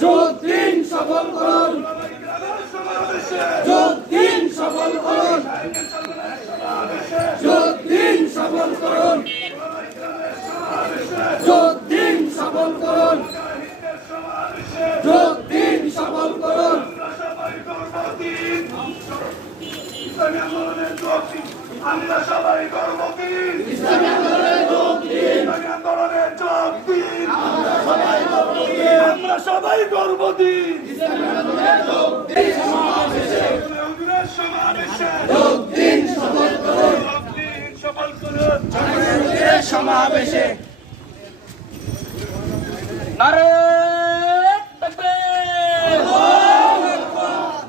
যুদ্ধদিন সফল করুন। যুদ্ধদিন সফল করুন। যুদ্ধদিন সফল করুন। যুদ্ধদিন সফল করুন। যুদ্ধদিন সফল করুন। আমরা সবাই গর্বতী ইসলামী আন্দোলনের যোগ দিন। আমরা সবাই গর্বতী সমাবেশে। যুদ্ধদিন সফল করুন যোগ দিন সফল করুন সমাবেশে নারে তাকবীর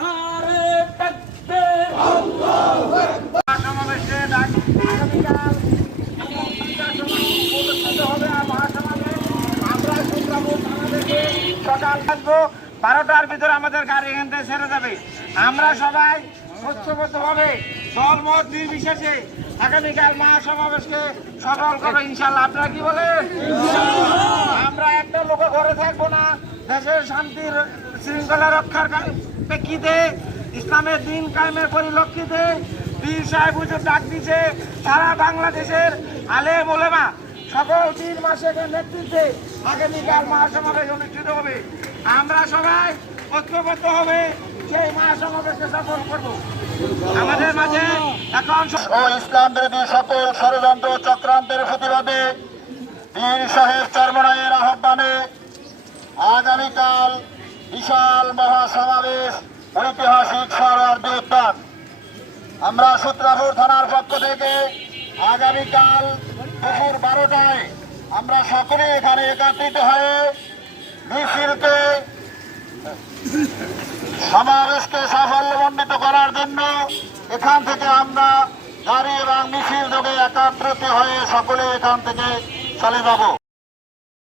নারে তাকবীর সমাবেশে ডাক আগামীকাল অনুষ্ঠিত হবে আর মহাসমাবেশ আমরা সংগ্রাম বাংলাদেশে সকাল থাকব বারোটার ভিতরে আমাদের গাড়ি এখান থেকে ছেড়ে যাবে। আমরা সবাই ঐক্যবদ্ধভাবে দল মত নির্বিশেষে আগামীকাল মহাসমাবেশকে সফল করব ইনশাল্লাহ আপনারা কি বলেন? আমরা একটা লোক ঘরে থাকব না দেশের শান্তির শৃঙ্খলা রক্ষার প্রেক্ষিতে ইসলামের দিন কায়েমের পরিলক্ষিতে বীর সাহেব হুজুর ডাক দিছে সারা বাংলাদেশের আলে মোলেমা সকল তিন মাসের নেতৃত্বে আগামীকাল মহাসমাবেশ অনুষ্ঠিত হবে। আমরা সবাই ঐক্যবদ্ধ হবে, সেই মহাসমাবেশকে সফল করব। আমাদের মাঝে এখন ও ইসলাম বিরোধী, সকল ষড়যন্ত্র চক্রান্তের প্রতিবাদে বীর সাহেব চরমনায়ের আহ্বানে আগামীকাল বিশাল মহাসমাবেশ, ঐতিহাসিক শহরার্থী উদ্যান আমরা সূত্রাপুর থানার পক্ষ থেকে আগামীকাল দুপুর বারোটায় আমরা সকলে এখানে একত্রিত হয়ে মিছিলকে সমাবেশকে সাফল্যমণ্ডিত করার জন্য এখান থেকে আমরা গাড়ি এবং মিছিল যোগে একাত্রিত হয়ে সকলে এখান থেকে চলে যাব।